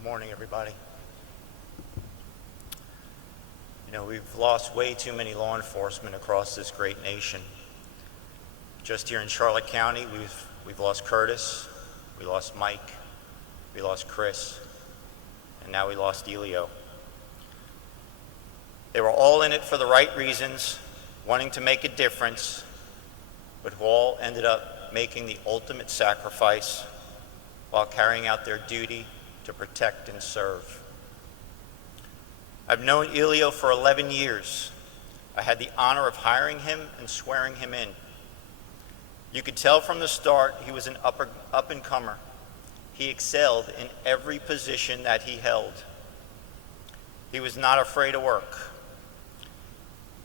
Good morning, everybody. You know, we've lost way too many law enforcement across this great nation. Just here in Charlotte County, we've lost Curtis, we lost Mike, we lost Chris, and now we lost Elio. They were all in it for the right reasons, wanting to make a difference, but who all ended up making the ultimate sacrifice while carrying out their duty to protect and serve. I've known Elio for 11 years. I had the honor of hiring him and swearing him in. You could tell from the start he was an up-and-comer. He excelled in every position that he held. He was not afraid of work.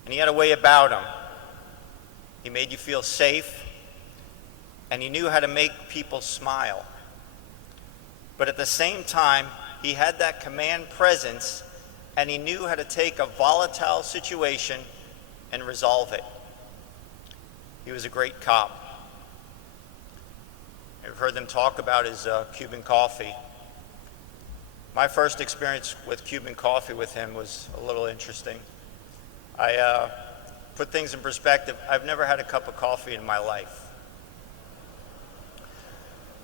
And he had a way about him. He made you feel safe, and he knew how to make people smile. But at the same time, he had that command presence, and he knew how to take a volatile situation and resolve it. He was a great cop. I've heard them talk about his Cuban coffee. My first experience with Cuban coffee with him was a little interesting. I put things in perspective. I've never had a cup of coffee in my life.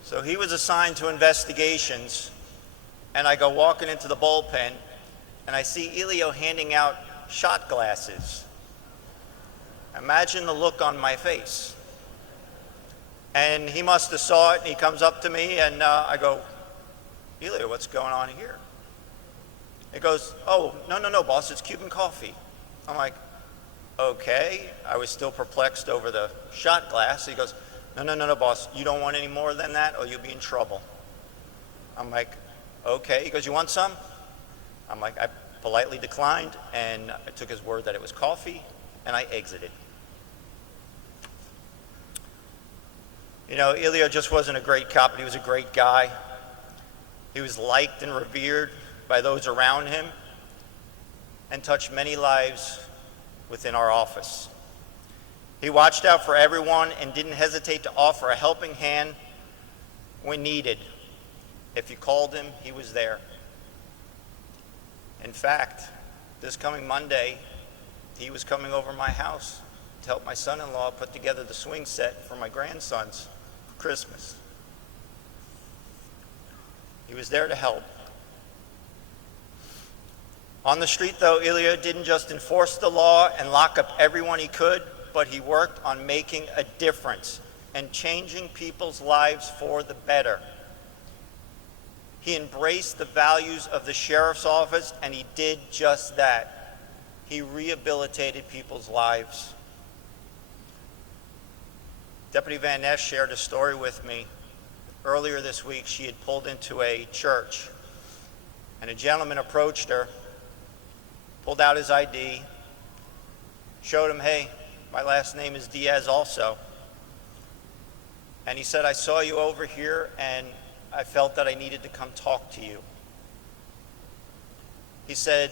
So he was assigned to investigations, and I go walking into the bullpen, and I see Elio handing out shot glasses. Imagine the look on my face. And he must have saw it, and he comes up to me, and I go, Elio, what's going on here? He goes, oh, no, boss, it's Cuban coffee. I'm like, okay. I was still perplexed over the shot glass. He goes, no, boss, you don't want any more than that or you'll be in trouble. I'm like, okay. He goes, you want some? I'm like, I politely declined, and I took his word that it was coffee, and I exited. You know, Elio just wasn't a great cop, but he was a great guy. He was liked and revered by those around him and touched many lives within our office. He watched out for everyone and didn't hesitate to offer a helping hand when needed. If you called him, he was there. In fact, this coming Monday, he was coming over my house to help my son-in-law put together the swing set for my grandsons for Christmas. He was there to help. On the street, though, Elio didn't just enforce the law and lock up everyone he could, but he worked on making a difference and changing people's lives for the better. He embraced the values of the sheriff's office, and he did just that. He rehabilitated people's lives. Deputy Van Ness shared a story with me. Earlier this week, she had pulled into a church, and a gentleman approached her, pulled out his ID, showed him, hey, my last name is Diaz also. And he said, I saw you over here, and I felt that I needed to come talk to you. He said,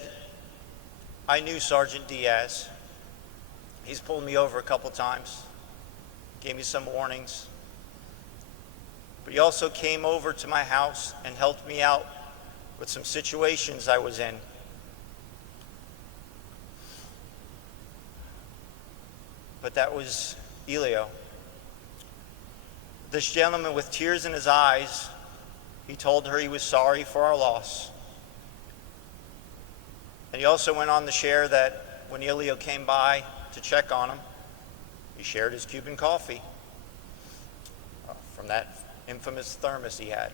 I knew Sergeant Diaz. He's pulled me over a couple times, gave me some warnings. But he also came over to my house and helped me out with some situations I was in. But that was Elio. This gentleman, with tears in his eyes, he told her he was sorry for our loss. And he also went on to share that when Elio came by to check on him, he shared his Cuban coffee from that infamous thermos he had.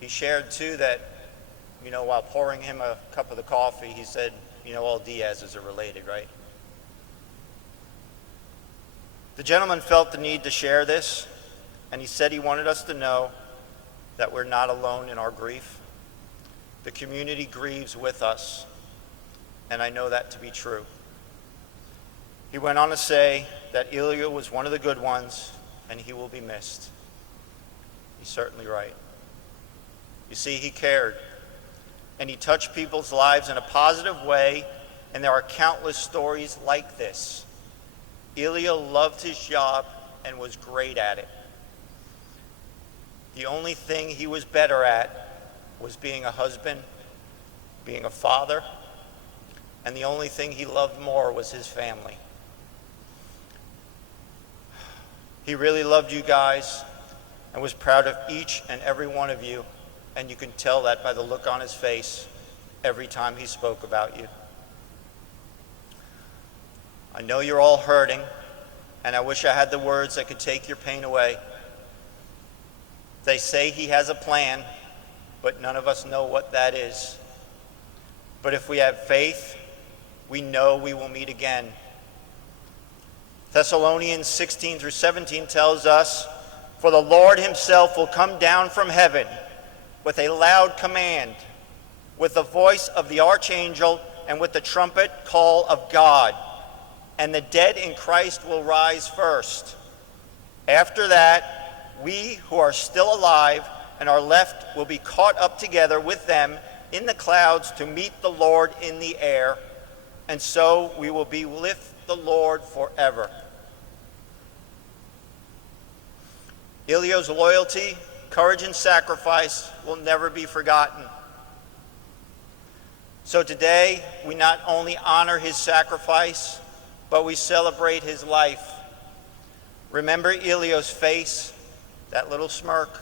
He shared, too, that while pouring him a cup of the coffee, he said, all Diaz's are related, right? The gentleman felt the need to share this, and he said he wanted us to know that we're not alone in our grief. The community grieves with us, and I know that to be true. He went on to say that Elio was one of the good ones, and he will be missed. He's certainly right. You see, he cared. And he touched people's lives in a positive way, and there are countless stories like this. Elio loved his job and was great at it. The only thing he was better at was being a husband, being a father, and the only thing he loved more was his family. He really loved you guys and was proud of each and every one of you, and you can tell that by the look on his face every time he spoke about you. I know you're all hurting, and I wish I had the words that could take your pain away. They say he has a plan, but none of us know what that is. But if we have faith, we know we will meet again. Thessalonians 16-17 tells us, "For the Lord himself will come down from heaven with a loud command, with the voice of the archangel, and with the trumpet call of God. And the dead in Christ will rise first. After that, we who are still alive and are left will be caught up together with them in the clouds to meet the Lord in the air, and so we will be with the Lord forever." Elio's loyalty, courage, and sacrifice will never be forgotten. So today, we not only honor his sacrifice, but we celebrate his life. Remember Elio's face, that little smirk.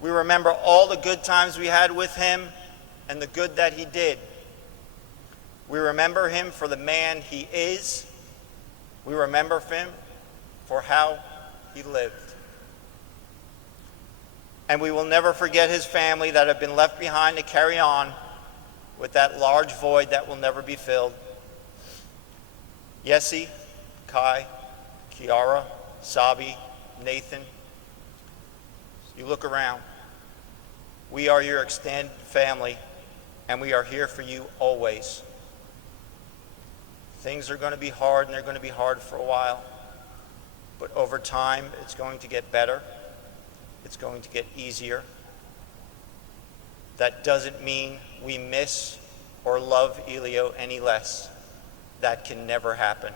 We remember all the good times we had with him and the good that he did. We remember him for the man he is. We remember him for how he lived. And we will never forget his family that have been left behind to carry on with that large void that will never be filled. Yessie, Kai, Kiara, Sabi, Nathan, you look around. We are your extended family, and we are here for you always. Things are going to be hard, and they're going to be hard for a while. But over time, it's going to get better. It's going to get easier. That doesn't mean we miss or love Elio any less. That can never happen.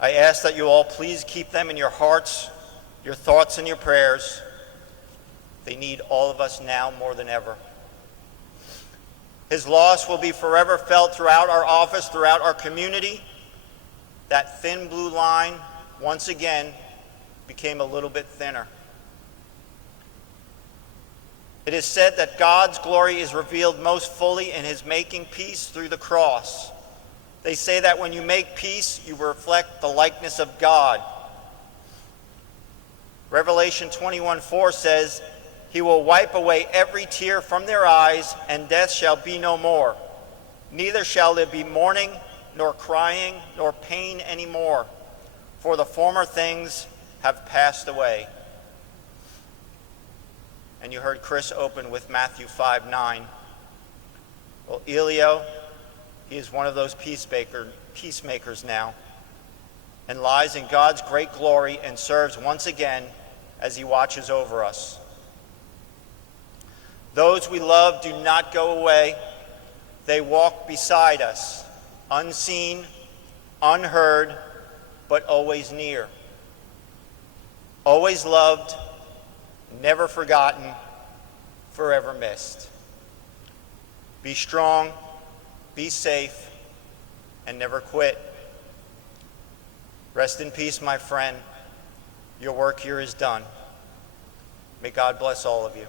I ask that you all please keep them in your hearts, your thoughts, and your prayers. They need all of us now more than ever. His loss will be forever felt throughout our office, throughout our community. That thin blue line, once again, became a little bit thinner. It is said that God's glory is revealed most fully in his making peace through the cross. They say that when you make peace, you reflect the likeness of God. Revelation 21:4 says, "He will wipe away every tear from their eyes, and death shall be no more. Neither shall there be mourning, nor crying, nor pain anymore, for the former things have passed away." And you heard Chris open with Matthew 5:9. Well, Elio, he is one of those peacemakers now, and lies in God's great glory and serves once again as he watches over us. Those we love do not go away. They walk beside us, unseen, unheard, but always near. Always loved, never forgotten, forever missed. Be strong, be safe, and never quit. Rest in peace, my friend. Your work here is done. May God bless all of you.